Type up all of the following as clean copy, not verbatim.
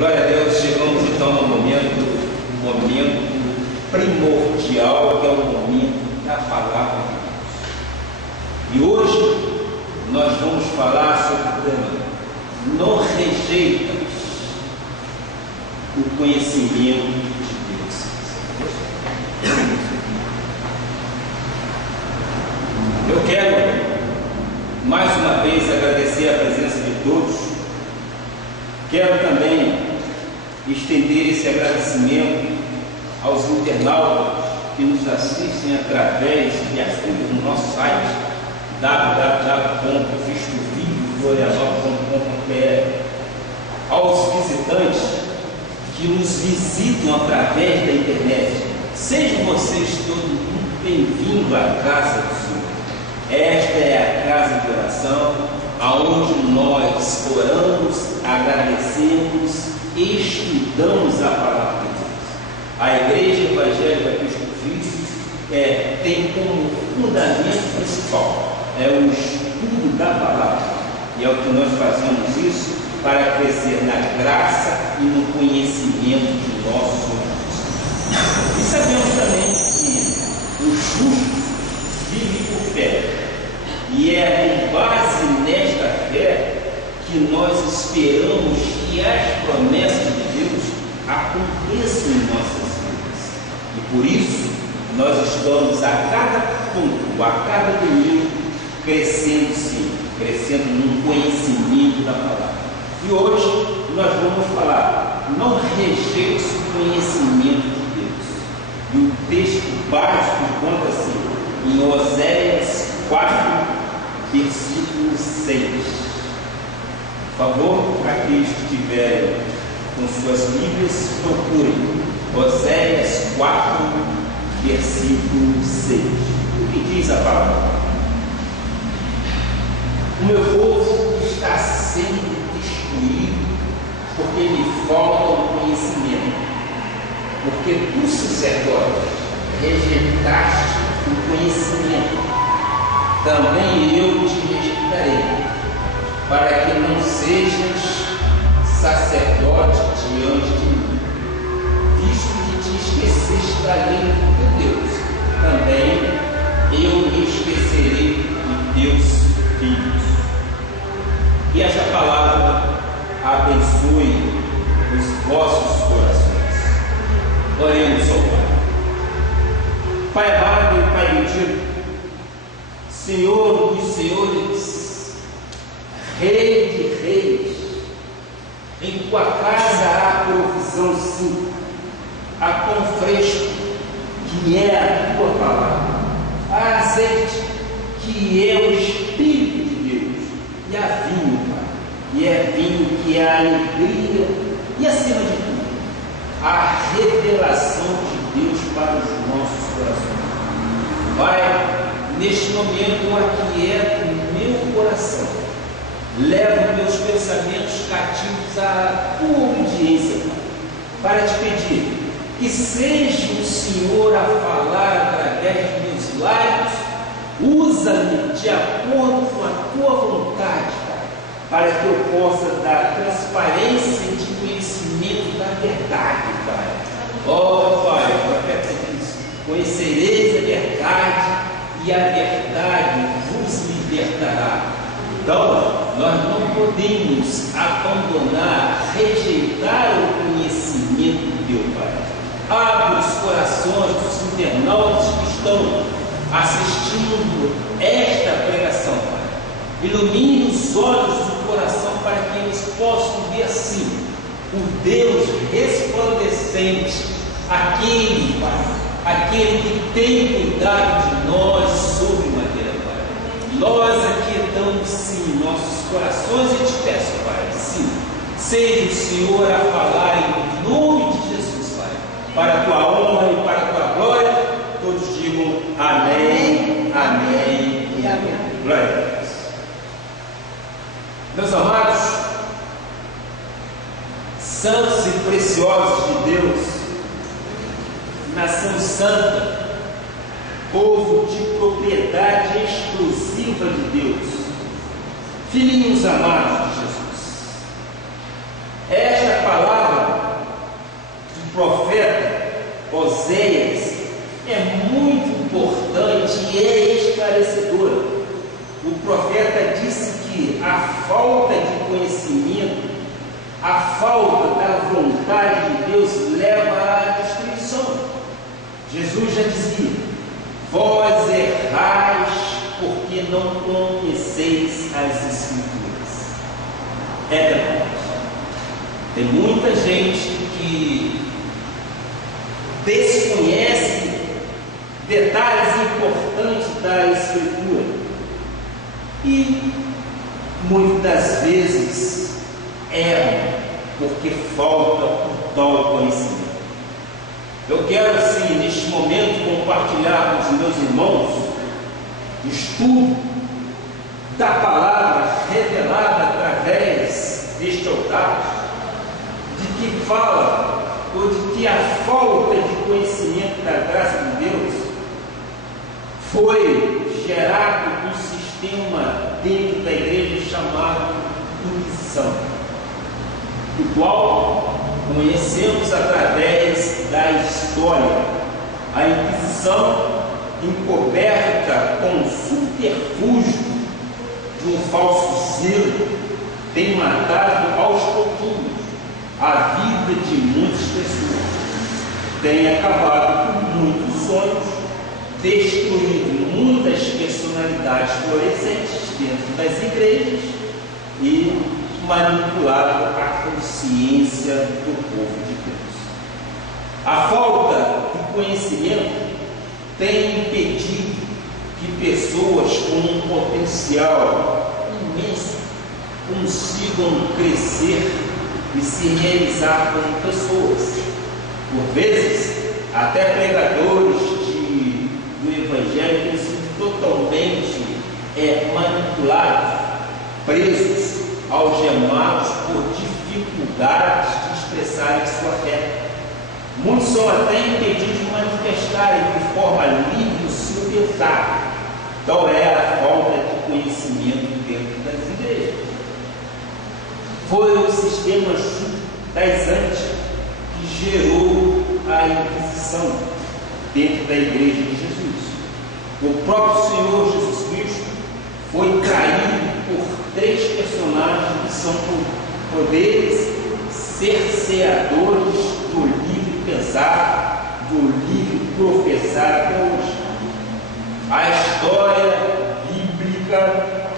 Glória a Deus, chegamos então no momento primordial, que é o momento da palavra de Deus. E hoje nós vamos falar sobre o tema: não rejeita o conhecimento de Deus. Eu quero mais uma vez agradecer a presença de todos. Quero também estender esse agradecimento aos internautas que nos assistem através de artigos no nosso site www.vistovivo.glorianova.com.br, aos visitantes que nos visitam através da internet. Sejam vocês todos muito bem-vindos à casa do Senhor. Esta é a casa de oração, aonde nós oramos, agradecemos e estudamos a palavra de Deus. A Igreja Evangélica Cristo tem como fundamento principal o estudo da palavra, e é o que nós fazemos isso para crescer na graça e no conhecimento de nosso Senhor. E sabemos também que o justo vive por fé, e é com base nesta fé que nós esperamos que as promessas de Deus aconteçam em nossas vidas. E por isso nós estamos a cada ponto, a cada domingo, crescendo sim, crescendo no conhecimento da palavra. E hoje nós vamos falar: não rejeite o conhecimento de Deus. E o texto básico conta assim, em Oséias 4, versículo 6. Por favor, aqueles que estiverem com suas Bíblias, procurem Oséias 4, versículo 6. O que diz a palavra? O meu povo está sendo destruído porque lhe falta o conhecimento. Porque tu, sacerdote, rejeitaste o conhecimento, também eu te rejeitarei, para que não sejas sacerdote diante de mim. Visto que te esqueceste da lei de Deus, também eu me esquecerei de teus filhos. Que esta palavra abençoe os vossos corações. Oremos ao Pai. Pai amado e Pai bendito, Senhor dos senhores, Rei de reis, em tua casa há provisão sim, há pão fresco, que é a tua palavra, há azeite, que é o Espírito de Deus, e há vinho, Pai, e é vinho que é a alegria, e acima de tudo, a revelação de Deus para os nossos corações. Pai, neste momento eu aquieto o meu coração, levo meus pensamentos cativos à tua obediência, para te pedir que seja o Senhor a falar através de meus lábios. Usa-me de acordo com a tua vontade, Pai, para que eu possa dar transparência de conhecimento da verdade, Pai. Ó Pai, o profeta diz: conhecereis a verdade, e a verdade vos libertará. Então, nós não podemos abandonar, rejeitar o conhecimento de Deus, Pai. Abre os corações dos internautas que estão assistindo esta pregação, Pai. Ilumine os olhos do coração para que eles possam ver assim o Deus resplandecente, aquele, Pai, aquele que tem cuidado de nós sobremaneira, Pai. Nós aquietamos sim nossos corações e te peço, Pai, sim, seja o Senhor a falar em nome de Jesus, Pai, para a tua honra e para a tua glória. Todos digam amém, amém e amém. Glória a Deus. Meus amados, santos e preciosos de Deus, nação santa, povo de propriedade exclusiva de Deus, filhinhos amados de Jesus, esta palavra Oséias é muito importante e é esclarecedora. O profeta disse que a falta de conhecimento, a falta da vontade de Deus leva à destruição. Jesus já dizia: vós errais porque não conheceis as Escrituras. É verdade. Tem muita gente que desconhece detalhes importantes da Escritura e muitas vezes erram porque falta o tal conhecimento. Eu quero, assim, neste momento, compartilhar com os meus irmãos o estudo da palavra revelada através deste altar, de que fala, ou de que a falta de conhecimento da graça de Deus foi gerado um sistema dentro da igreja chamado Inquisição, o qual conhecemos através da história. A Inquisição, encoberta com subterfúgio de um falso zelo, tem matado aos pouquinhos a vida de muitas pessoas, tem acabado com muitos sonhos, destruído muitas personalidades florescentes dentro das igrejas e manipulado a consciência do povo de Deus. A falta de conhecimento tem impedido que pessoas com um potencial imenso consigam crescer e se realizar como pessoas. Por vezes, até pregadores do Evangelho têm sido totalmente manipulados, presos, algemados por dificuldades de expressarem sua fé. Muitos são até impedidos de manifestarem de forma livre o seu pesar. Então é a falta de conhecimento dentro das igrejas. Foi o sistema judaizante que gerou a Inquisição dentro da igreja de Jesus. O próprio Senhor Jesus Cristo foi traído por 3 personagens que são poderes cerceadores do livre pensar, do livre professar até hoje. A história bíblica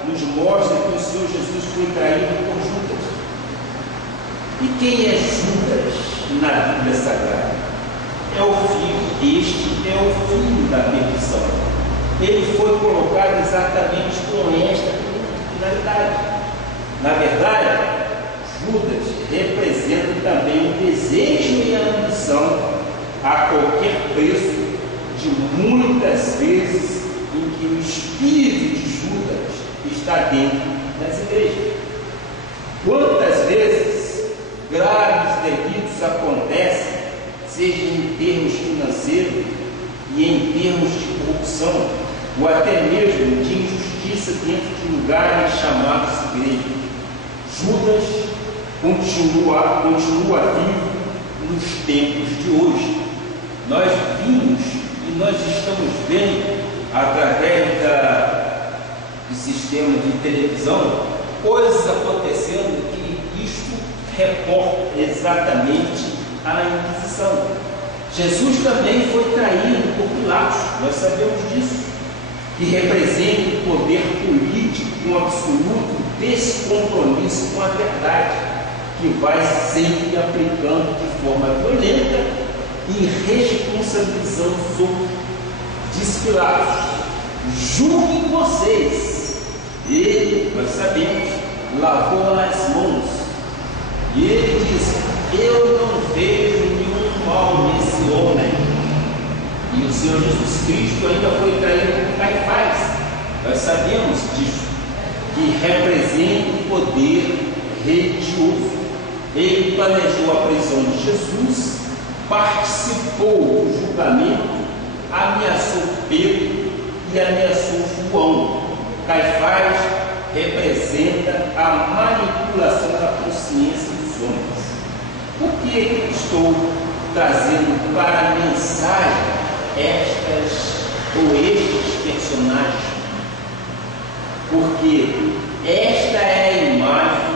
nos mostra que o Senhor Jesus foi traído por Judas. E quem é Judas na Bíblia Sagrada? É o filho, este é o filho da perdição. Ele foi colocado exatamente com esta finalidade. Na verdade, Judas representa também o desejo e a ambição a qualquer preço de muitas vezes em que o espírito de Judas está dentro das igrejas. Quantas vezes graves delitos acontecem, seja em termos financeiros e em termos de corrupção, ou até mesmo de injustiça dentro de lugares chamados igreja. Judas continua vivo nos tempos de hoje. Nós vimos e nós estamos vendo através do sistema de televisão coisas acontecendo que isto reporta exatamente a Inquisição. Jesus também foi traído por Pilatos, nós sabemos disso, que representa o poder político com absoluto descompromisso com a verdade, que vai sempre aplicando de forma violenta e responsabilizando os outros. Diz Pilatos: julguem vocês. Ele, nós sabemos, lavou as mãos. E ele diz: eu não vejo nenhum mal nesse homem. E o Senhor Jesus Cristo ainda foi traído por Caifás. Nós sabemos disso, que representa o poder religioso. Ele planejou a prisão de Jesus, participou do julgamento, ameaçou Pedro e ameaçou João. Caifás representa a manipulação da consciência dos homens. Por que estou trazendo para a mensagem estes personagens, porque esta é a imagem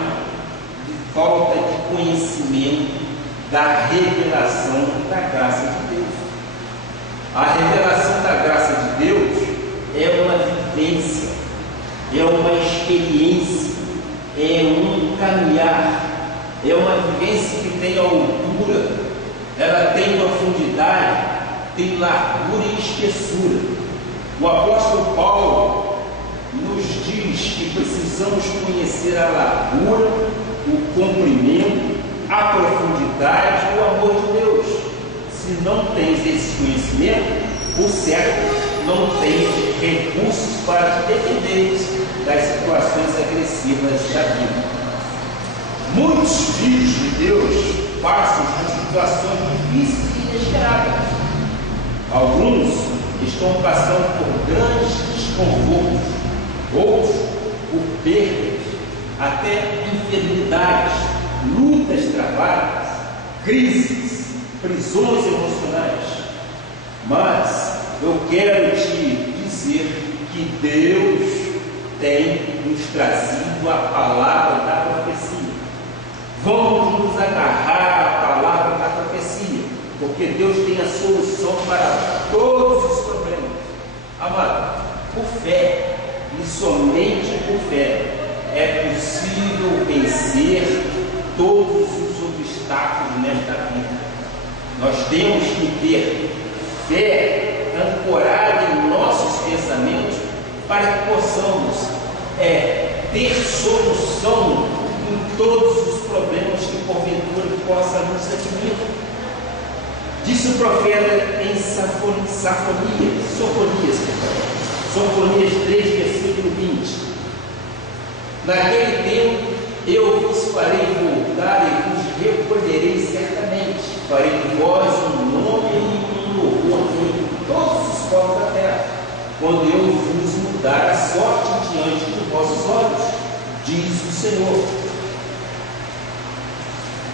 de falta de conhecimento da revelação da graça de Deus. A revelação da graça de Deus é uma vivência, é uma experiência, é um caminhar, é uma vivência que tem altura, ela tem profundidade, tem largura e espessura. O apóstolo Paulo nos diz que precisamos conhecer a largura, o comprimento, a profundidade e o amor de Deus. Se não tens esse conhecimento, por certo, não tens recursos para te defender das situações agressivas da vida. Muitos filhos de Deus passam por situações difíceis e inesperadas. Alguns estão passando por grandes desconfortos, outros por perdas, até enfermidades, lutas travadas, crises, prisões emocionais. Mas eu quero te dizer que Deus tem nos trazido a palavra da profecia. Vamos nos agarrar à palavra da profecia, porque Deus tem a solução para todos os problemas. Amado, por fé, e somente por fé, é possível vencer todos os obstáculos nesta vida. Nós temos que ter fé ancorada em nossos pensamentos para que possamos ter solução em todos os problemas que porventura possa nos atingir. Disse o profeta em Sofonias 3, versículo 20: naquele tempo eu vos farei voltar e vos recolherei certamente, farei de vós um nome e um louvor em todos os povos da terra, quando eu vos mudar a sorte diante dos vossos olhos, diz o Senhor.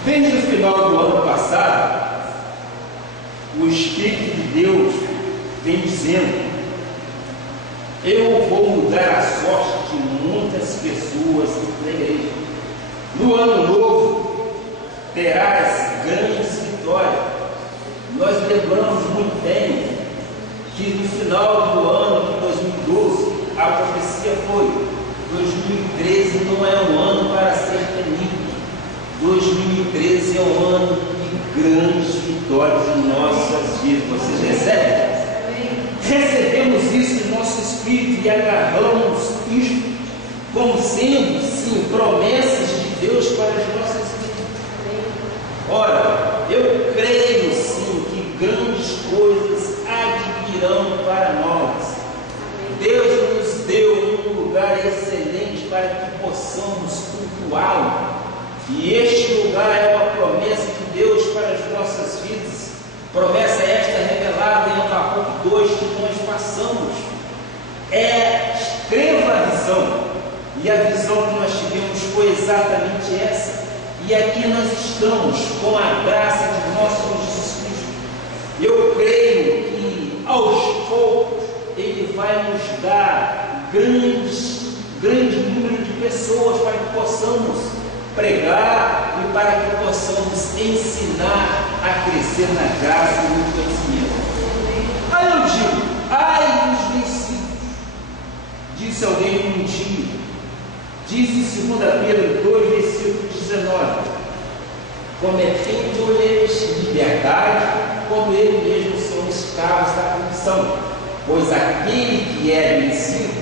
Desde o final do ano passado, o Espírito de Deus vem dizendo: eu vou mudar a sorte de muitas pessoas na igreja. No ano novo, terás grandes vitórias. Nós lembramos muito bem que no final do ano de 2012, a profecia foi: 2013 não é um ano para ser temido. 2013 é um ano de grandes vitórias em nossas vidas. Vocês recebem? Recebemos isso em nosso espírito e agarramos isto como sendo, sim, promessas de Deus para as nossas vidas. Ora, eu creio, sim, que grandes coisas advirão para nós. Deus nos deu um lugar excelente para que possamos cultuá-lo. E este lugar é uma promessa de Deus para as nossas vidas. Promessa esta revelada em Abacuque 2 que nós passamos. Escreva a visão. E a visão que nós tivemos foi exatamente essa. E aqui nós estamos com a graça de nosso Senhor Jesus Cristo. Eu creio que aos poucos Ele vai nos dar grande número de pessoas para que possamos pregar e para que possamos ensinar a crescer na graça e no conhecimento. Aí eu digo: ai dos vencidos, disse alguém um dia, disse 2 Pedro 2, versículo 19: prometendo-lhes liberdade, como ele mesmo são escravos da corrupção, pois aquele que é vencido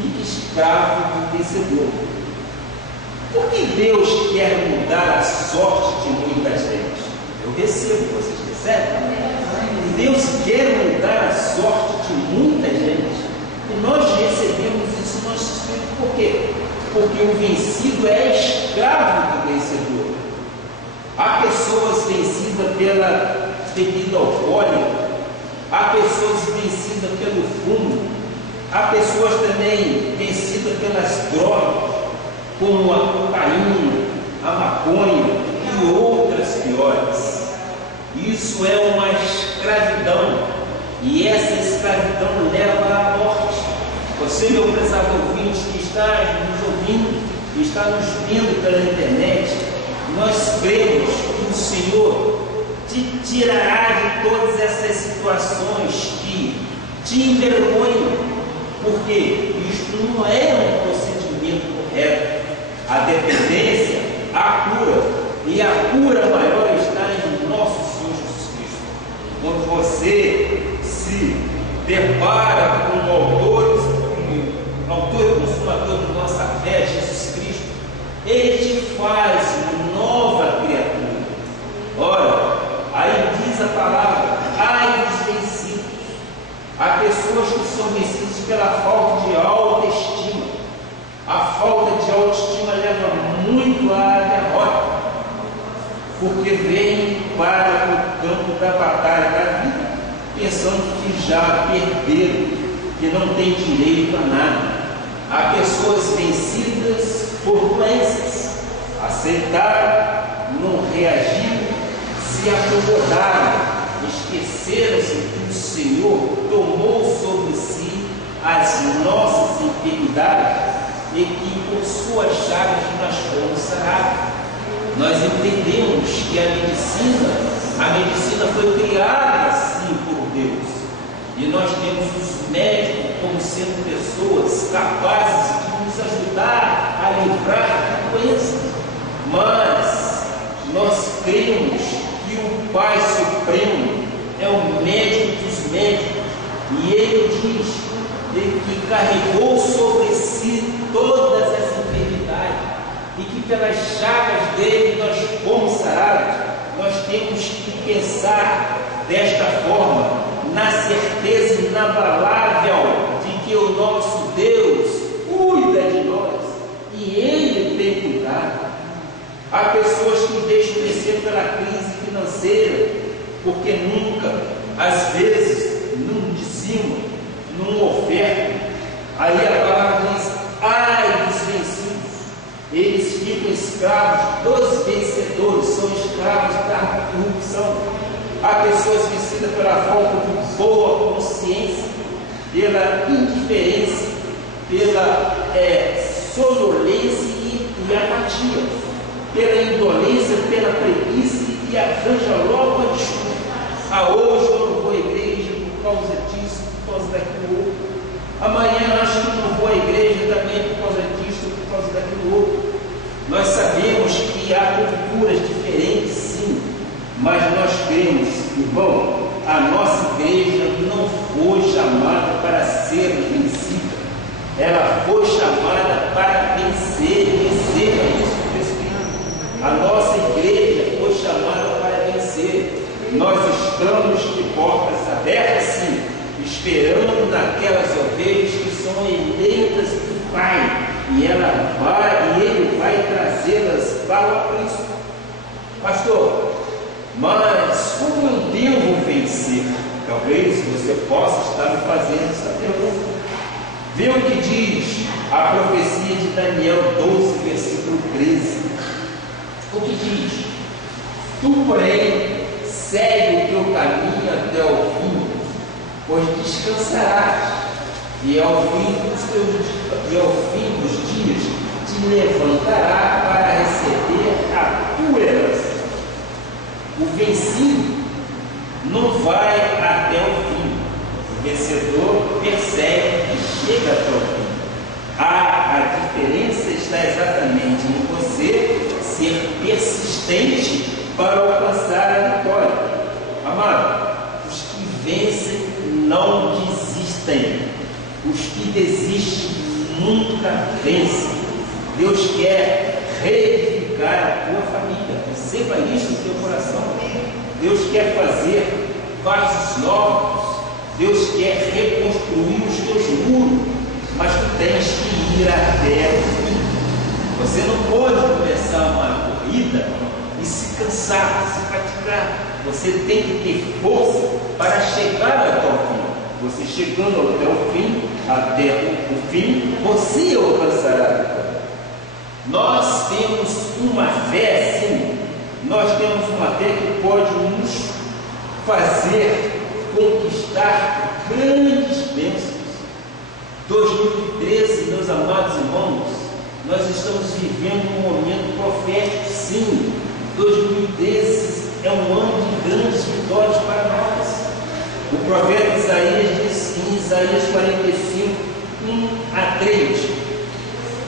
fica escravo do vencedor. Por que Deus quer mudar a sorte de muita gente? Eu recebo, vocês recebem? Deus quer mudar a sorte de muita gente. E nós recebemos isso no nosso espírito. Por quê? Porque o vencido é escravo do vencedor. Há pessoas vencidas pela bebida alcoólica, há pessoas vencidas pelo fumo, há pessoas também vencidas pelas drogas, como a cocaína, a maconha e outras piores. Isso Isso é uma escravidão, e essa escravidão leva à morte. Você, meu prezado ouvinte, que está nos ouvindo, que está nos vendo pela internet, nós cremos que o Senhor te tirará de todas essas situações que te envergonham, porque isto não é um procedimento correto. A dependência, a cura, e a cura maior está em nosso Senhor Jesus Cristo. Quando você se depara com o autor e consumador de nossa fé, Jesus Cristo, Ele te faz nova criatura. Ora, aí diz a palavra, ai dos vencidos. Há pessoas que são vencidas pela falta de autoestima. A falta de autoestima leva muito à derrota, porque vem para o campo da batalha da vida, pensando que já perderam, que não tem direito a nada. Há pessoas vencidas por doenças, aceitaram, não reagiram, se acomodaram, esqueceram-se que o Senhor tomou sobre si as nossas enfermidades e que por suas chagas nós fomos sarados. Nós entendemos que a medicina foi criada assim por Deus, e nós temos os médicos como sendo pessoas capazes de nos ajudar a livrar da doença, mas nós cremos que o Pai Supremo é o médico dos médicos, e Ele diz que carregou sobre si todas as enfermidades, e que pelas chagas dele nós fomos sarados. Nós temos que pensar desta forma, na certeza inabalável de que o nosso Deus cuida de nós, e Ele tem cuidado. Há pessoas que deixam descer pela crise financeira, porque nunca, às vezes, não dizimam, não ofertam. Aí a palavra diz, ai dos vencidos, eles ficam escravos dos vencedores, são escravos da corrupção. Há pessoas vencidas pela falta de boa consciência, pela indiferença, pela sonolência e apatia, pela indolência, pela preguiça, e arranja logo a desculpa. Hoje eu não vou à igreja por causa disso, por causa daquilo outro. Amanhã acho que não vou à igreja também por causa disso, por causa daquilo outro. Nós sabemos que há culturas diferentes, sim, mas nós cremos, irmão, a nossa igreja não foi chamada para ser vencida, ela foi chamada para vencer. Receba isso, Espírito. A nossa igreja foi chamada para vencer. Nós estamos de portas abertas, sim, esperando naquelas ovelhas que são eleitas do Pai, e Ele vai trazê-las para o aprisco. Pastor, mas como eu devo vencer? Talvez você possa estar me fazendo essa pergunta. Vê o que diz a profecia de Daniel 12, versículo 13. O que diz? Tu, porém, segue o teu caminho até o fim, pois descansarás, e ao fim dos dias te levantará para receber a tua herança. O vencido não vai até o fim, o vencedor persegue e chega até o fim. A diferença está exatamente em você ser persistente para alcançar a vitória. Amado, os que vencem não desistem. Os que desistem nunca vencem. Deus quer reedificar a tua família. Receba isso no teu coração. Deus quer fazer vasos novos. Deus quer reconstruir os teus muros. Mas tu tens que ir até o fim. Você não pode começar uma corrida e se cansar, se fatigar. Você tem que ter força para chegar até o fim. Você chegando até o fim, você alcançará a vitória. Nós temos uma fé, sim. Nós temos uma fé que pode nos fazer conquistar grandes bênçãos. 2013, meus amados irmãos, nós estamos vivendo um momento profético, sim. 2013 é um ano de grandes vitórias para nós. O profeta Isaías diz em Isaías 45, 1-3,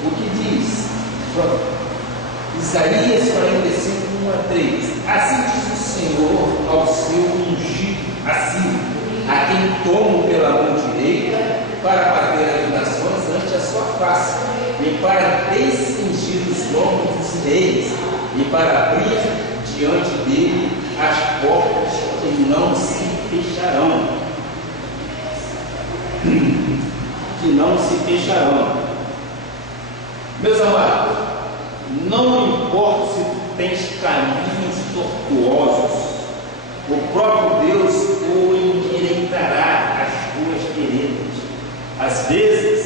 o que diz? Isaías 45, 1-3: Assim diz o Senhor ao seu ungido, assim, a quem tomo pela mão direita para bater as nações ante a sua face, e para descingir os lombos dos reis, e para abrir diante dele as portas que não se fecharão. Que não se fecharão. Meus amados, não importa se tu tens caminhos tortuosos, o próprio Deus o endireitará as tuas veredas. Às vezes,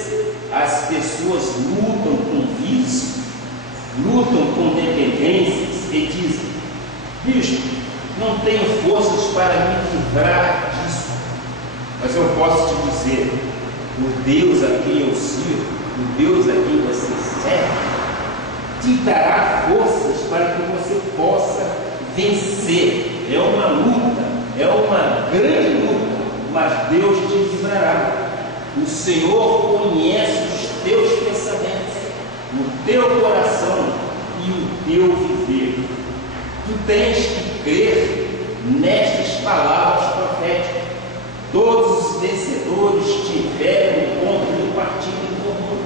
as pessoas lutam com vício, lutam com dependências e dizem: bispo, não tenho forças para me livrar disso. Mas eu posso te dizer, o Deus a quem eu sirvo, o Deus a quem você serve, te dará forças para que você possa vencer. É uma luta, é uma grande luta, mas Deus te livrará. O Senhor conhece os teus pensamentos, o teu coração e o teu viver. Tu tens que crer nestas palavras proféticas. Todos os vencedores tiveram encontro no partido em comum.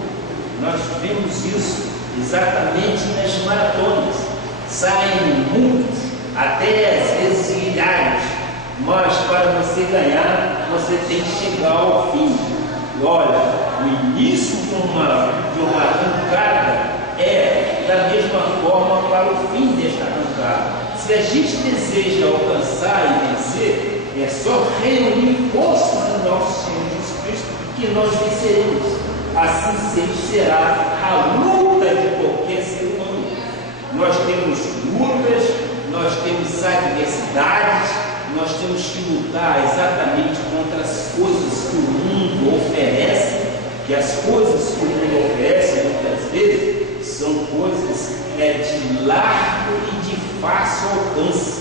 Nós vemos isso exatamente nas maratonas. Saem muitos, até às vezes milhares, mas para você ganhar, você tem que chegar ao fim. E olha, o início de uma arrancada é da mesma forma para o fim desta arrancada. Se a gente deseja alcançar e vencer, é só reunir forças no nosso Senhor Jesus Cristo que nós venceremos. Assim será a luta de qualquer ser humano. Nós temos lutas, nós temos adversidades, nós temos que lutar exatamente contra as coisas que o mundo oferece, que as coisas que o mundo oferece muitas vezes são coisas de largo e de fácil alcance.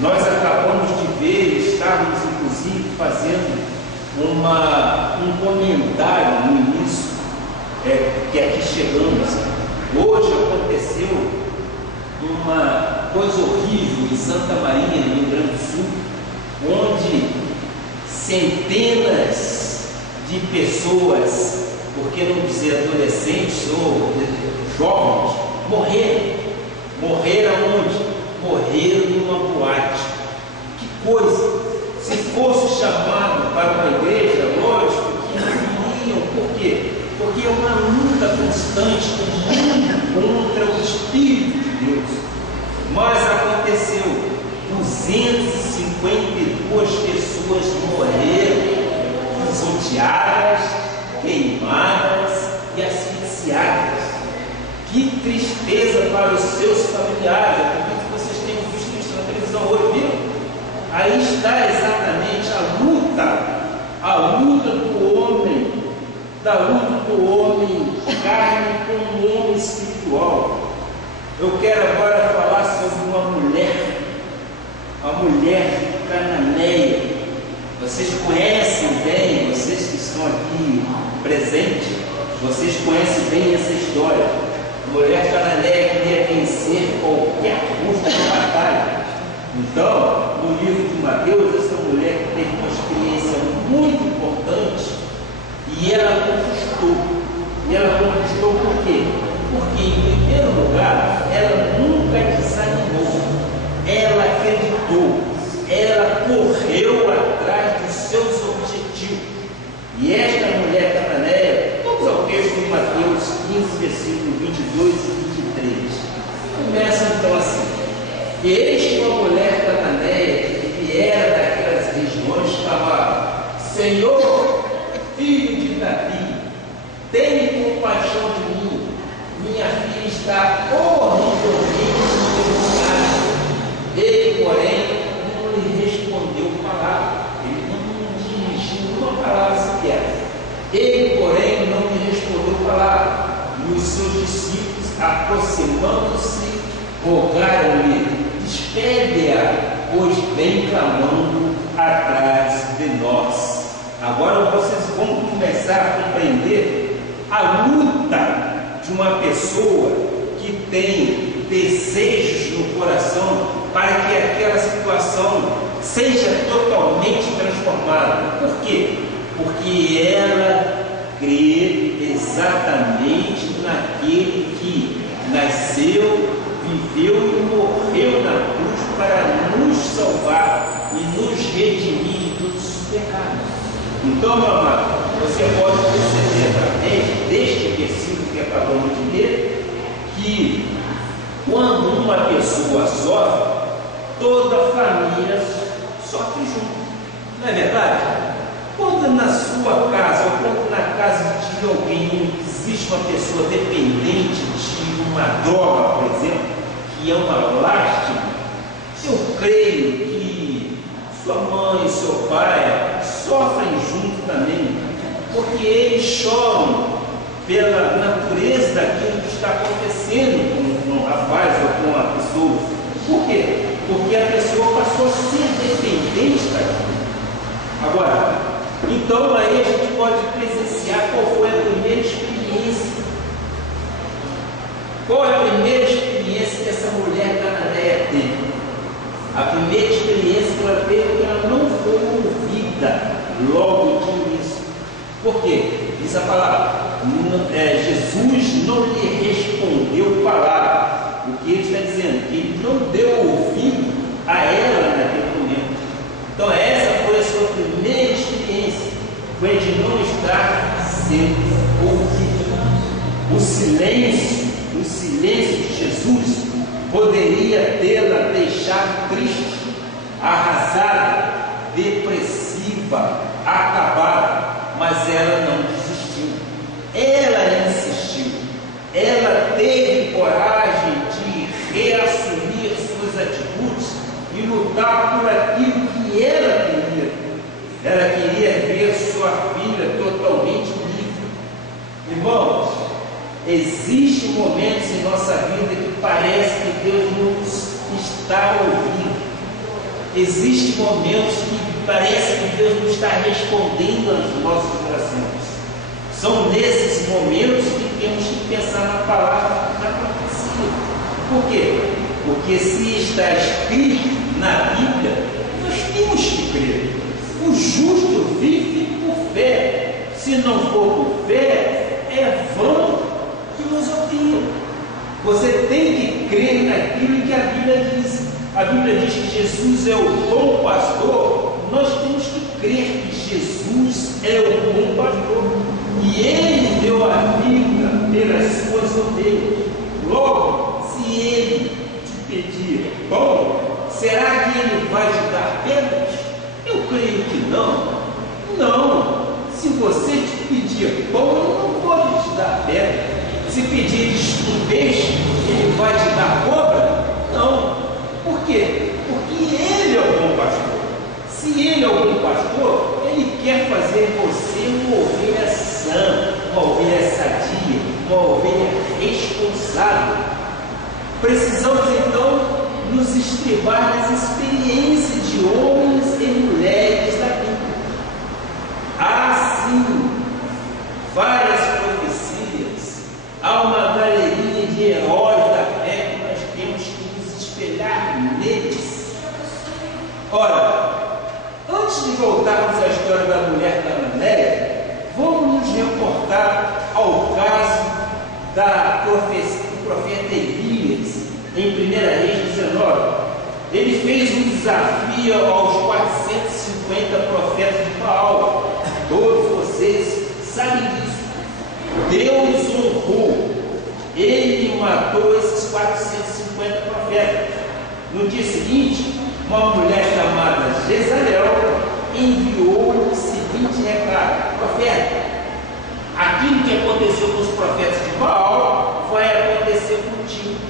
Nós acabamos de ver, estávamos inclusive fazendo um comentário no início, que aqui chegamos. Hoje aconteceu uma coisa horrível em Santa Maria, no Rio Grande do Sul, onde centenas de pessoas, por que não dizer adolescentes ou jovens, morreram. Morreram onde? Morreram numa boate. Que coisa! Se fosse chamado para uma igreja, lógico que não iriam. Por quê? Porque é uma luta constante contra o Espírito de Deus. Mas aconteceu, 252 pessoas morreram, pisoteadas, queimadas e asfixiadas. Que tristeza para os seus familiares. Eu acredito que vocês tenham visto isso na televisão hoje, viu? Aí está exatamente a luta do homem, carne com o homem espiritual. Eu quero agora falar sobre uma mulher, a mulher cananeia. Vocês conhecem bem, vocês que estão aqui presentes, vocês conhecem bem essa história. A mulher cananeia queria vencer qualquer custo de batalha. Então, no livro de Mateus, essa mulher teve uma experiência muito importante e ela conquistou. E ela conquistou por quê? Porque, em primeiro lugar, ela nunca desanimou, ela acreditou, ela correu atrás dos seus objetivos. E esta mulher cananeia, vamos ao texto de Mateus 15, versículo 22 e 23. Começa então assim: eis que uma mulher cananeia que viera daquelas regiões clamava: Senhor, filho de Davi, tenha compaixão de mim, minha filha está horrivelmente enferrujada. Ele, porém, não lhe respondeu aproximando-se, rogaram-lhe: despede-a, pois vem clamando atrás de nós. Agora vocês vão começar a compreender a luta de uma pessoa que tem desejos no coração para que aquela situação seja totalmente transformada. Por quê? Porque ela crê exatamente naquele que nasceu, viveu e morreu na cruz para nos salvar e nos redimir de todos os pecados. Então, meu amado, você pode perceber através deste versículo que acabamos de ler, que quando uma pessoa sofre, toda a família sofre junto. Não é verdade? Quando na sua casa, ou quando na casa de alguém existe uma pessoa dependente de uma droga, por exemplo, que é uma lástima, eu creio que sua mãe e seu pai sofrem junto também, porque eles choram pela natureza daquilo que está acontecendo com o rapaz ou com a pessoa. Por quê? Porque a pessoa passou a ser dependente daquilo. Agora, então aí a gente pode presenciar qual foi a primeira experiência. Qual é a primeira experiência que essa mulher cananeia teve? A primeira experiência que ela teve, que ela não foi ouvida logo de início. Por quê? Diz a palavra, Jesus não lhe respondeu palavra. O que ele está dizendo? Que ele não deu ouvido a ela naquele momento. Então essa foi a sua primeira experiência, foi de não estar sendo ouvido. O silêncio de Jesus poderia tê-la deixado triste, arrasada, depressiva, acabada, mas ela não desistiu. Ela insistiu. Ela teve coragem de reassumir suas atitudes e lutar por aquilo que ela queria. Ela queria ver sua filha totalmente livre. Irmãos, existem momentos em nossa vida que parece que Deus não está ouvindo. Existem momentos que parece que Deus não está respondendo às nossas orações. São nesses momentos que temos que pensar na palavra da profecia. Por quê? Porque se está escrito na Bíblia, nós temos que crer. O justo vive por fé. Se não for por fé, é vão filosofia. Você tem que crer naquilo que a Bíblia diz. A Bíblia diz que Jesus é o bom pastor. Nós temos que crer que Jesus é o bom pastor e Ele deu a vida pelas suas ovelhas. Logo, se Ele te pedir pão, será que Ele vai te dar pedras? Eu creio que não. Não. Se você te pedir pão, Ele não pode te dar pedra. Se pedir um peixe, Ele vai te dar cobra? Não. Por quê? Porque Ele é o bom pastor. Se Ele é o bom pastor, Ele quer fazer você uma ovelha sã, uma ovelha sadia, uma ovelha responsável. Precisamos então nos estribar nas experiências de homens e mulheres da Bíblia. Há sim várias profecias, há uma galeria de heróis da fé que nós temos que nos espelhar neles. Ora, antes de voltarmos à história da mulher cananeia, vamos nos reportar ao caso do profeta Elias, em 1 Reis 19. Ele fez um desafio aos 450 profetas de Baal. Todos vocês sabem disso. Deus honrou. Ele matou esses 450 profetas. No dia seguinte, uma mulher chamada Jezabel enviou o seguinte recado: profeta, aquilo que aconteceu com os profetas de Baal vai acontecer contigo.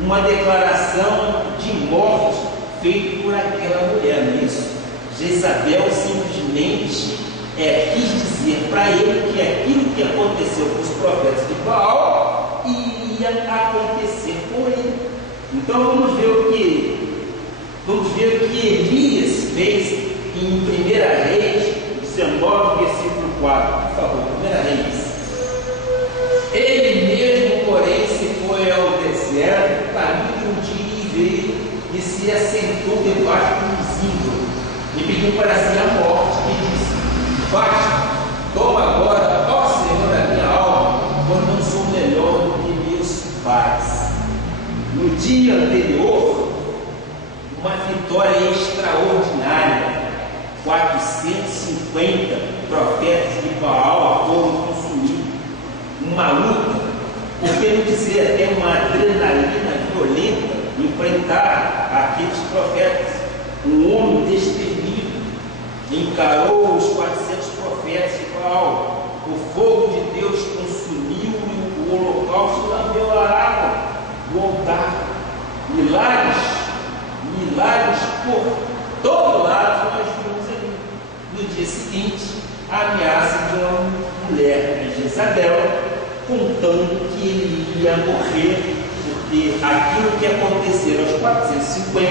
Uma declaração de morte feita por aquela mulher, não é isso? Jezabel simplesmente quis dizer para ele que aquilo que aconteceu com os profetas de Baal ia ia acontecer com ele. Então vamos ver o que Elias fez em 1 Reis 19, versículo 4. Por favor, 1 Reis. Ele mesmo, porém, se foi ao deserto, caminho de um dia, e veio e se assentou debaixo de um zimbro e pediu para si a morte, e disse: basta, toma agora, ó Senhor, a minha alma, pois não sou melhor do que meus pais. No dia anterior, uma vitória extraordinária, 450 profetas de Baal foram consumidos. Uma luta, porque não dizer até uma adrenalina violenta, enfrentar aqueles profetas. Um homem destemido encarou os 400 profetas de Baal. O fogo de Deus consumiu o holocausto e lambeu a água do altar. Milagres por todo lado nós vimos ali. No dia seguinte, a ameaça de uma mulher, Jezabel, contando que ele ia morrer, porque aquilo que aconteceu aos 450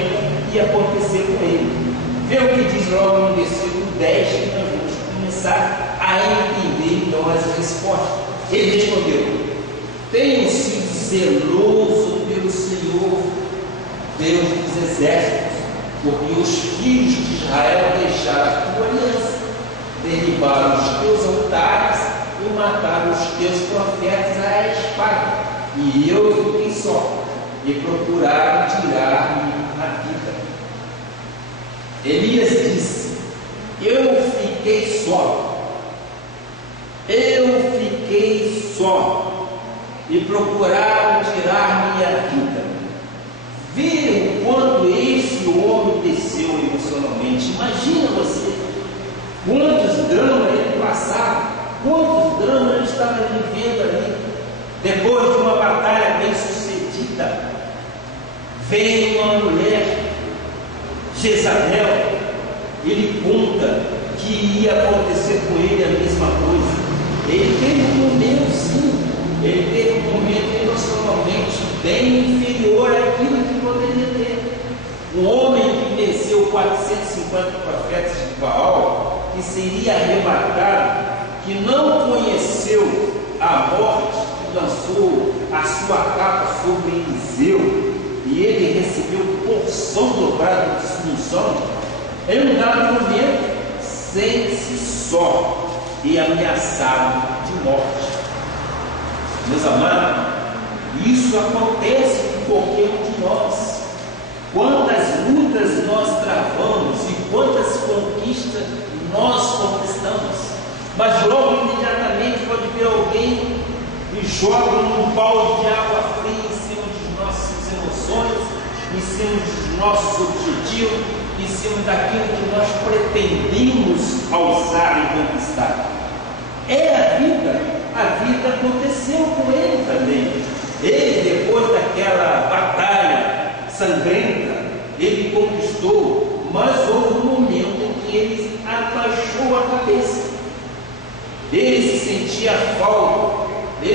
ia acontecer com ele. Vê o que diz logo no versículo 10, que nós vamos começar a entender então as respostas. Ele respondeu: tenho sido zeloso pelo Senhor, Deus dos exércitos, porque os filhos de Israel deixaram a tua aliança, derribaram os teus altares e mataram os teus profetas à espada, e eu fiquei só, e procuraram tirar-me a vida. Elias disse: eu fiquei só, e procuraram tirar-me a vida. Viram quando esse homem desceu emocionalmente? Imagina você, quantos dramas ele passava, quantos dramas ele estava vivendo ali. Depois de uma batalha bem sucedida, veio uma mulher, Jezabel. Ele conta que ia acontecer com ele a mesma coisa. Ele teve um momento, sim, ele teve um momento emocionalmente bem inferior àquilo que poderia ter. Um homem que venceu 450 profetas de Baal, que seria arrebatado, que não conheceu a morte, que lançou a sua capa sobre Eliseu, e ele recebeu porção dobrada de sunção. Em um dado momento, sente-se só e ameaçado de morte. Meus amados, isso acontece com qualquer um de nós. Quantas lutas nós travamos e quantas conquistas nós conquistamos, mas logo imediatamente pode vir alguém e joga um balde de água fria em cima de nossas emoções, em cima dos nossos objetivos, em cima daquilo que nós pretendemos alçar e conquistar. É a vida aconteceu com ele também. Ele, depois daquela batalha sangrenta, ele conquistou, mas houve um momento em que ele abaixou a cabeça. Ele se sentia falta, de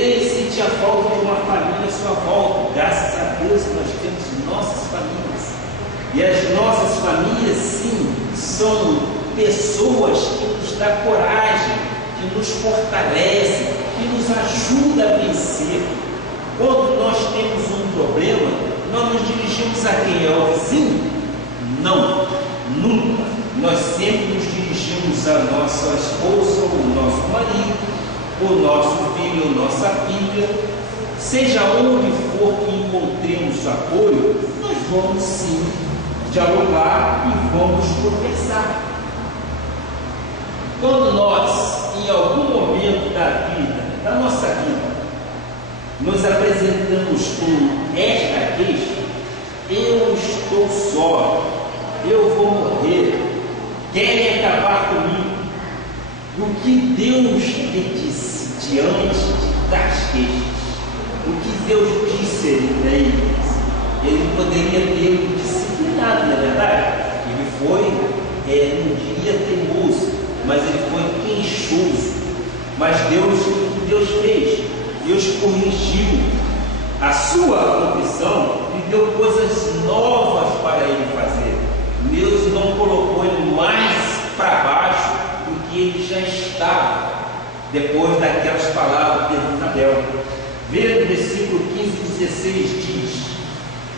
uma família à sua volta. Graças a Deus nós temos nossas famílias. E as nossas famílias, sim, são pessoas que nos dão coragem, que nos fortalecem, que nos ajudam a vencer. Quando nós temos um problema, nós nos dirigimos a quem? Ao vizinho? Não, nunca. Nós sempre nos dirigimos à nossa esposa, o nosso marido, o nosso filho, a nossa filha. Seja onde for que encontremos apoio, nós vamos sim dialogar e vamos conversar. Quando nós, em algum momento da nossa vida, nos apresentamos com esta queixa: eu estou só, eu vou morrer, querem acabar comigo. O que Deus lhe disse diante das queixas? O que Deus disse a eles? Ele poderia ter disciplinado, não é verdade? Ele foi um dia teimoso, mas ele foi queixoso. Mas Deus, o que Deus fez? Deus corrigiu. a sua confissão lhe deu coisas novas para ele fazer. Deus não colocou ele mais para baixo do que ele já estava, depois daquelas palavras de Isabel. Veja no versículo 15 e 16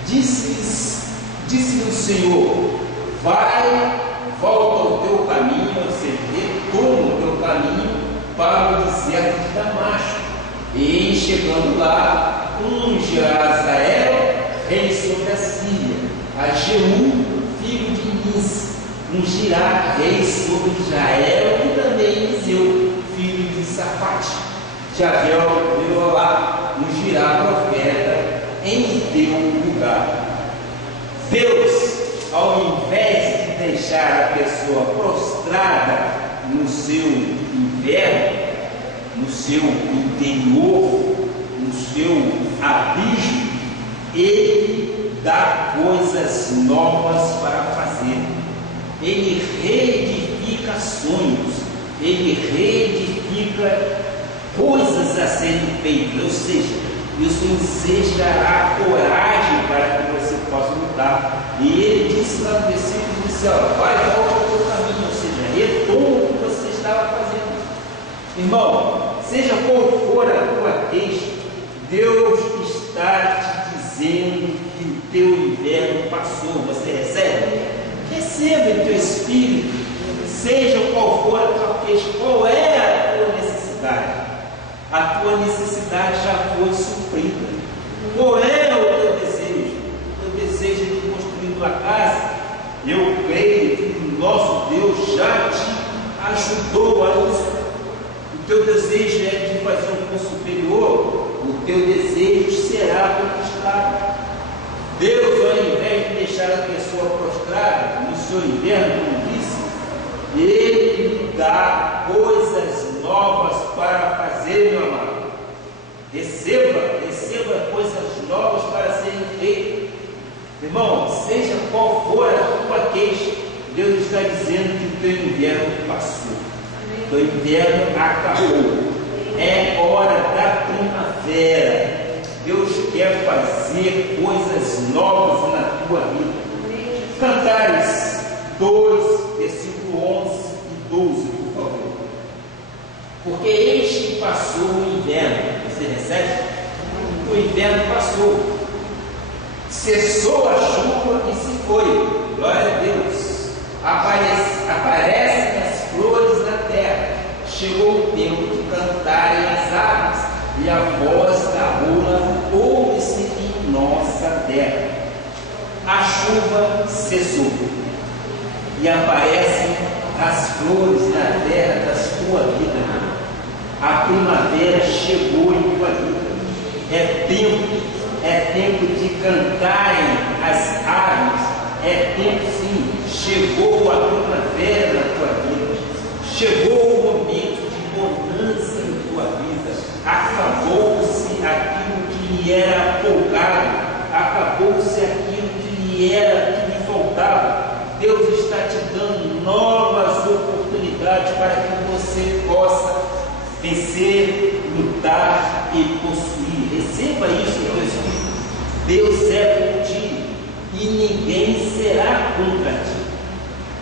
diz: Disse-lhe o Senhor: vai, volta ao teu caminho, ou seja, retoma o teu caminho para o deserto de Damasco, e chegando lá, unge a Azael, rei sobre a Síria, a Jeú, filho de Nis, ungirá rei sobre Israel, e também Eliseu, filho de Safate. Javel veio lá, ungirá profeta em teu lugar. Deus, ao invés de deixar a pessoa prostrada no seu inverno, no seu interior, no seu abismo, Ele dá coisas novas para fazer. Ele reedifica sonhos, Ele reedifica coisas a serem feitas, ou seja, isso ensejará coragem para que você possa lutar. E ele disse lá no versículo inicial: vai, volta ao teu caminho, ou seja, retoma o que você estava fazendo. Irmão, seja qual for a tua queixa, Deus está te dizendo que o teu inverno passou. Você recebe? Receba em teu espírito, seja qual for a tua queixa. Qual é a tua necessidade? A tua necessidade já foi suprida. Qual é o teu desejo? O teu desejo de construir uma casa? Eu creio que o nosso Deus já te ajudou a isso. O teu desejo é de fazer um curso superior, o teu desejo será conquistado. Deus, ao invés de deixar a pessoa prostrada no seu inverno, como disse, Ele lhe dá coisas novas para fazer, meu amado. Receba coisas novas para serem feitas. Irmão, seja qual for a tua queixa, Deus está dizendo que o teu inverno passou. O teu inverno acabou. É hora da primavera. Deus quer fazer coisas novas na tua vida. Cantares 2, versículo 11 e 12, por favor. Porque este passou o inverno. Você recebe? O inverno passou. Cessou a chuva e se foi. Glória a Deus. Aparecem as flores na terra. Chegou o tempo de cantarem as aves, e a voz da rola ouve-se em nossa terra. A chuva cessou, e aparecem as flores na terra da sua vida. A primavera chegou em tua vida. É tempo de cantarem as aves. É tempo, sim. Chegou a primavera na tua vida. Chegou o momento de bonança em tua vida. Acabou-se aquilo que lhe era folgado. Acabou-se aquilo que lhe faltava. Deus está te dando novas oportunidades para que você possa vencer, lutar e possuir. Receba isso no teu espírito. Deus é por ti e ninguém será contra ti.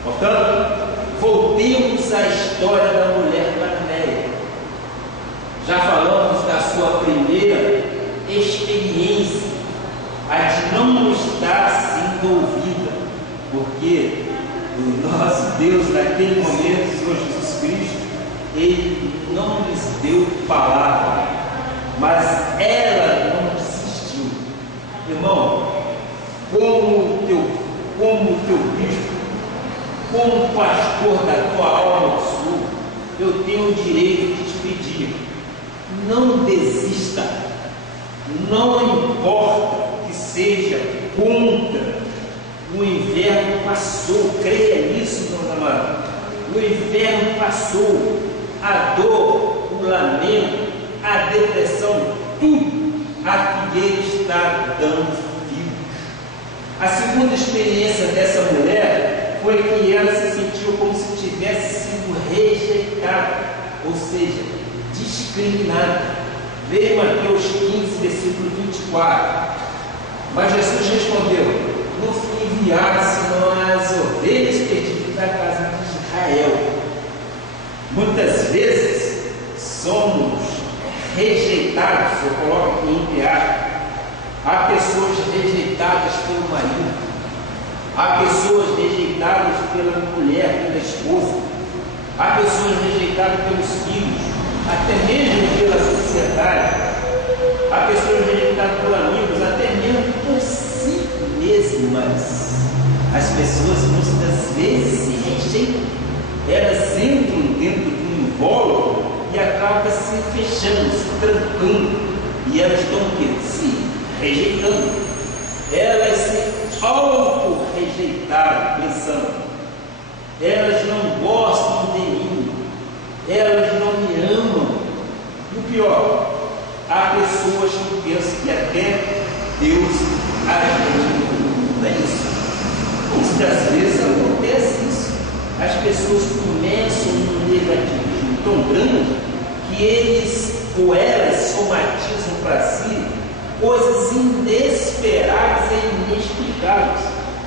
Portanto, voltemos à história da mulher cananeia. Já falamos da sua primeira experiência, a de não estar sendo ouvida, porque o nosso Deus, naquele momento, o Senhor Jesus Cristo, Ele não lhes deu palavra, mas ela não desistiu. Irmão, como o teu bispo, como pastor da tua alma sul, eu tenho o direito de te pedir: não desista, não importa que seja contra. O inverno passou, creia nisso, meu amado. O inverno passou, a dor, o lamento, a depressão, tudo, a figueira está dando fio. A segunda experiência dessa mulher foi que ela se sentiu como se tivesse sido rejeitada, ou seja, discriminada. Veio Mateus 15, versículo 24. Mas Jesus respondeu: não fui enviado senão as ovelhas perdidas da casa de Israel. Muitas vezes somos rejeitados, eu coloco aqui entre aspas. Há pessoas rejeitadas pelo marido, há pessoas rejeitadas pela mulher, pela esposa, há pessoas rejeitadas pelos filhos, até mesmo pela sociedade, há pessoas rejeitadas por amigos, até mesmo por si mesmas. As pessoas muitas vezes se rejeitam, elas entram dentro de um invólucro e acabam se fechando, se trancando, e elas estão o quê? Se rejeitando. Elas se auto-rejeitaram, pensando: elas não gostam de mim, elas não me amam. E o pior, há pessoas que pensam que até Deus ajuda. Não é isso? Muitas vezes acontece isso. As pessoas começam um negativismo tão grande que eles ou elas somatizam para si coisas inesperadas e inexplicáveis.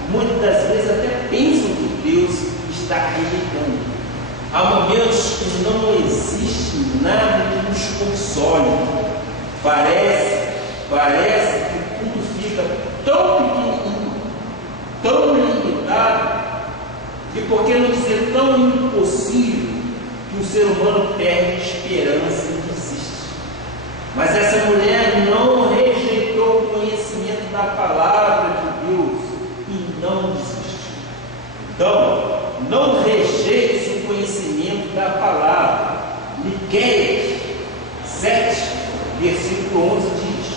Muitas das vezes até pensam que Deus está rejeitando. Há momentos que não existe nada que nos console. Parece que tudo fica tão pequenininho, tão limitado, e por que não dizer tão impossível, que o ser humano perde esperança e desiste. Mas essa mulher não rejeitou o conhecimento da palavra de Deus e não desistiu. Então, não rejeite o conhecimento da palavra. Miqueias 7, versículo 11 diz: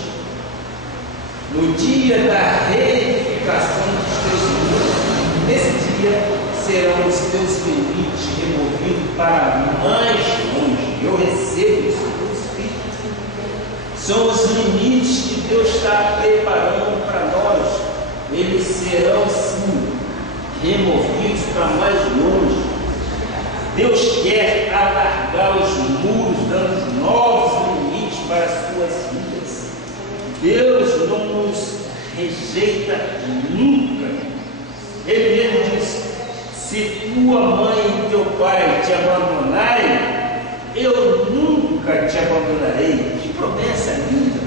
no dia da reedificação dos teus muros, nesse dia serão os teus limites removidos para mais longe. Eu recebo isso do Espírito. São os limites que Deus está preparando para nós. Eles serão sim removidos para mais longe. Deus quer alargar os muros, dando novos limites para as suas vidas. Deus não nos rejeita nunca. Ele mesmo diz: se tua mãe e teu pai te abandonarem, eu nunca te abandonarei. Que promessa linda!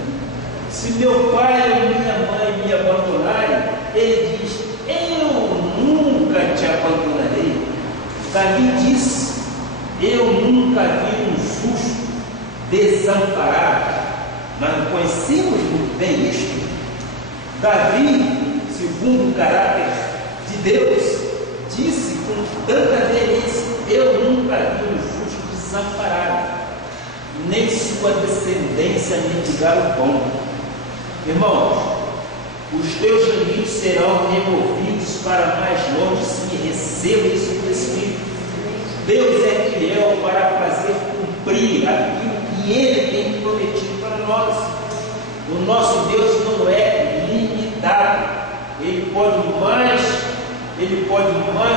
Se meu pai ou minha mãe me abandonarem, ele diz: eu nunca te abandonarei. Davi disse: eu nunca vi um justo desamparado. Nós não conhecemos muito bem isto. Davi, segundo o caráter de Deus, disse com tanta veemência: eu nunca vi um justo desamparado, nem sua descendência mendigar o pão. Irmãos, os teus limites serão removidos para mais longe se receba isso do Espírito. Deus é fiel para fazer cumprir aquilo que Ele tem prometido para nós. O nosso Deus não é limitado. Ele pode mais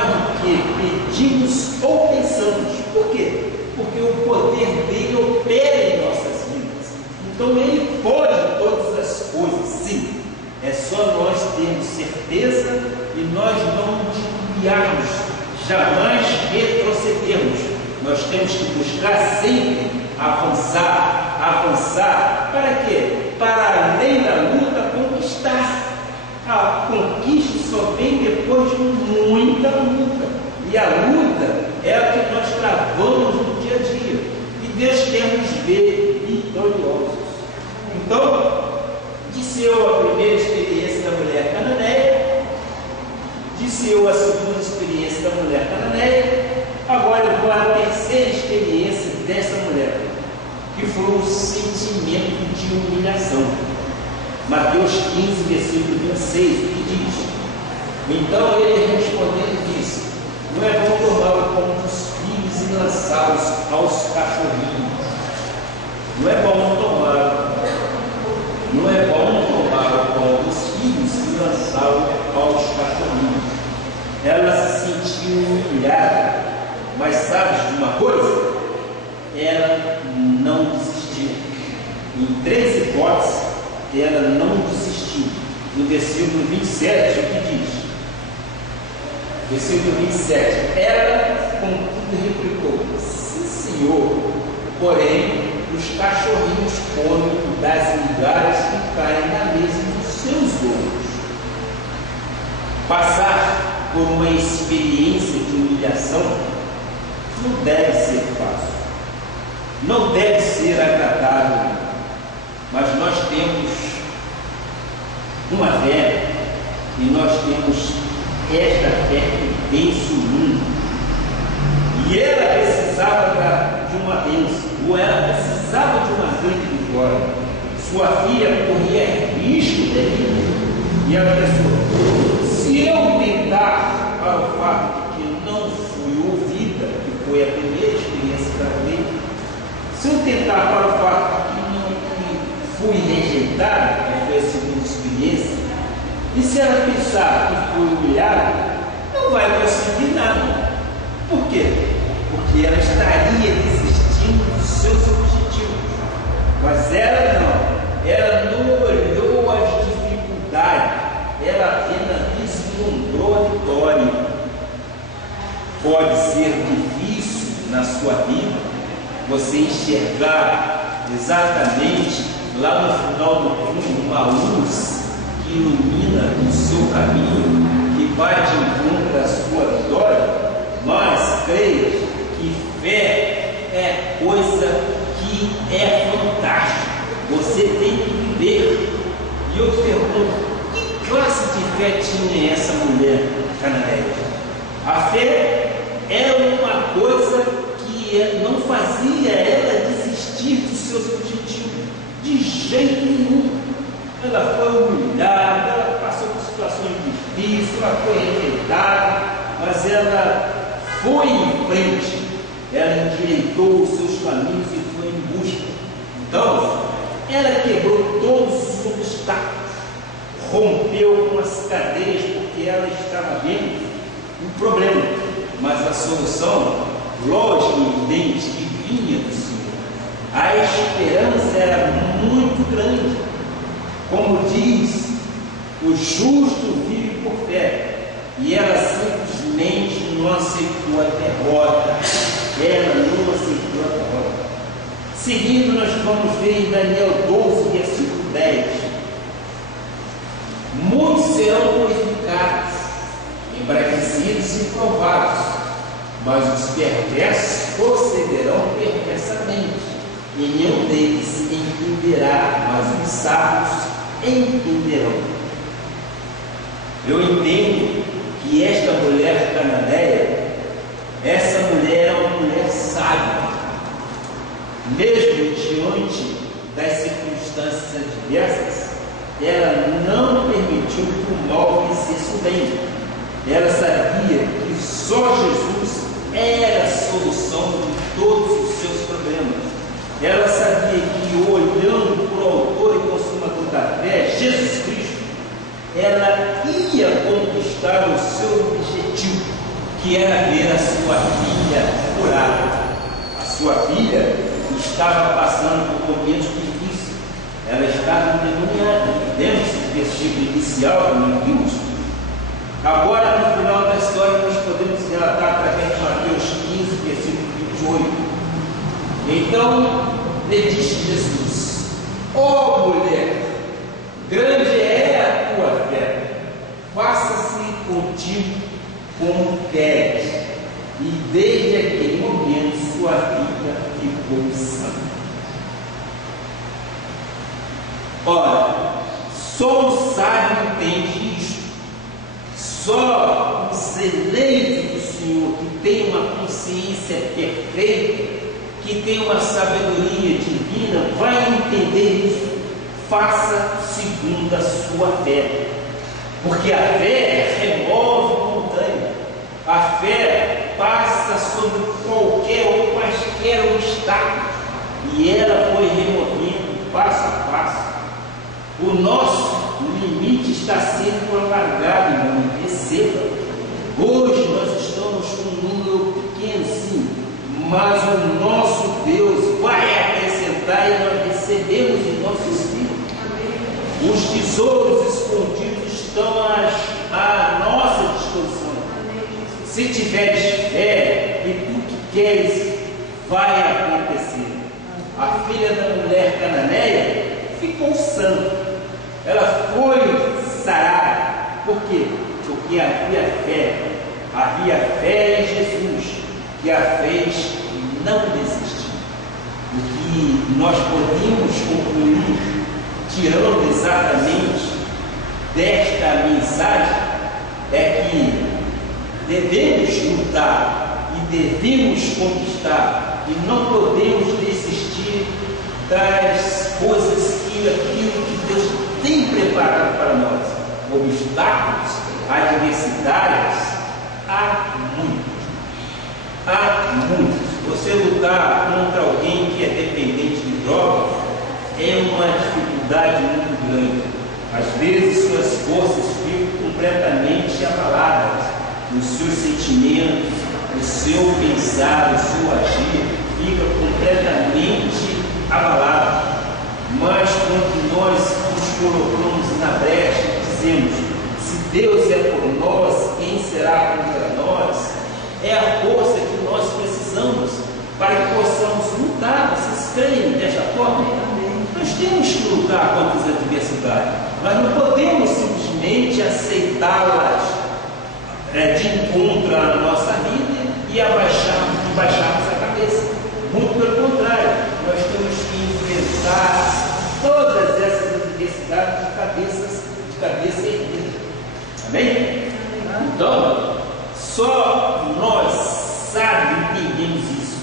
do que pedimos ou pensamos. Por quê? Porque o poder dele opera em nossas vidas. Então ele pode todas as coisas, sim. É só nós termos certeza e nós não desviarmos, jamais retrocedermos. Nós temos que buscar sempre avançar. Para quê? Para além da luta, conquistar. A conquista só vem depois de muita luta. E a luta é a que nós travamos no dia a dia. E Deus quer nos ver vitoriosos. Então, disse eu a primeira experiência da mulher cananeia, disse eu a segunda experiência da mulher cananeia, agora eu vou à terceira experiência dessa mulher, que foi o sentimento de humilhação. Mateus 15, versículo 26, que diz: então ele respondendo disse: não é bom tomar o pão dos filhos e lançá-los aos cachorrinhos. Não é bom tomar o pão dos filhos e lançá-lo aos cachorrinhos. Ela se sentiu humilhada, mas sabes de uma coisa? Ela não desistiu. Em 3 hipóteses, ela não desistiu. No versículo 27, o que diz? Versículo 27, ela, contudo, replicou: sim, senhor, porém, os cachorrinhos comem das migalhas que caem na mesa dos seus donos. Passar por uma experiência de humilhação não deve ser fácil, não deve ser agradável, mas nós temos uma fé e nós temos esta fé que vence o mundo. E ela precisava de uma bênção, ou ela precisava de uma grande vitória. Sua filha corria risco de vida. E ela pensou: se eu tentar, para o fato de que não fui ouvida, que foi a primeira experiência que ela teve, se eu tentar para o fato de que não fui rejeitada, que foi a segunda experiência, e se ela pensar que foi humilhada, não vai conseguir nada. Por quê? Porque ela estaria desistindo dos seus objetivos. Mas ela não olhou as dificuldades, ela apenas vislumbrou a vitória. Pode ser difícil na sua vida você enxergar exatamente lá no final do túnel uma luz que ilumina o seu caminho, que vai de encontro à sua vitória. Mas creio que fé é coisa que é fantástica. Você tem que viver. E eu pergunto: que classe de fé tinha essa mulher cananeia? A fé era uma coisa que não fazia ela desistir dos seus objetivos, de jeito nenhum. Ela foi humilhada, ela passou por situações difíceis, ela foi rejeitada, mas ela foi em frente, ela endireitou os seus caminhos e foi em busca. Então, ela quebrou todos os obstáculos, rompeu com as cadeias, porque ela estava vendo um problema, mas a solução, lógica e evidente, que vinha do Senhor. A esperança era muito grande. Como diz, o justo vive por fé, e ela simplesmente não aceitou a derrota. Ela não aceitou a derrota. Seguindo, nós vamos ver em Daniel 12, versículo 10. Muitos serão purificados, embravecidos e provados, mas os perversos procederão perversamente, e nenhum deles entenderá, mas os sábios entenderão. Eu entendo que esta mulher cananeia, essa mulher é uma mulher sábia, mesmo diante das circunstâncias adversas, ela não permitiu que o mal vencesse o bem. Ela sabia que só Jesus era a solução de todos os seus problemas. Ela sabia que, olhando para o autor e consumador da fé, Jesus Cristo, ela ia conquistar o seu objetivo, que era ver a sua filha curada. A sua filha estava passando por momentos difíceis, ela estava endemoniada. Lembra-se do versículo inicial que nós vimos? Agora, no final da história, nós podemos relatar através de Mateus 15, versículo 28. Então, lhe disse Jesus: ó mulher, grande é a tua fé, faça-se contigo como queres. E desde aquele momento sua vida ficou sã. Ora, só o sábio entende isto. Só os eleitos do Senhor, que tem uma consciência perfeita, que tem uma sabedoria divina, vai entender isso. Faça segundo a sua fé, porque a fé remove montanha, a fé passa sobre qualquer ou quaisquer obstáculos, e ela foi removendo passo a passo. O nosso limite está sendo alargado, irmão. Receba. Hoje nós estamos com um número pequeno, sim, mas o nosso Deus vai acrescentar despertar e nós recebemos em nosso espírito. Os tesouros escondidos estão à nossa disposição. Se tiveres fé e tu que queres, vai acontecer. A filha da mulher cananeia ficou sã. Ela foi sarada. Por quê? Porque havia fé. Havia fé em Jesus, que a fez não desistir. O que nós podemos concluir, tirando exatamente desta mensagem, é que devemos lutar e devemos conquistar, e não podemos desistir das coisas aquilo que Deus tem preparado para nós. Obstáculos, adversidades, há muitos. Você lutar contra alguém que é dependente de droga é uma dificuldade muito grande. Às vezes suas forças ficam completamente abaladas, os seus sentimentos, o seu pensar, o seu agir fica completamente abalado. Mas quando nós nos colocamos na brecha e dizemos: se Deus é por nós, quem será contra nós? É a força que nós precisamos para que possamos lutar. Vocês creem desta forma? Nós temos que lutar contra as adversidades, mas não podemos simplesmente aceitá-las de encontro à nossa vida e baixarmos a cabeça. Muito pelo contrário, nós temos que enfrentar todas essas adversidades de cabeça erguida. Amém? Então, só nós sabemos e entendemos isso.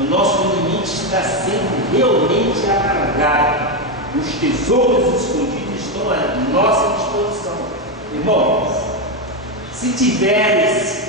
O nosso limite está sendo realmente alargado. Os tesouros escondidos estão à nossa disposição. Irmãos, se tiveres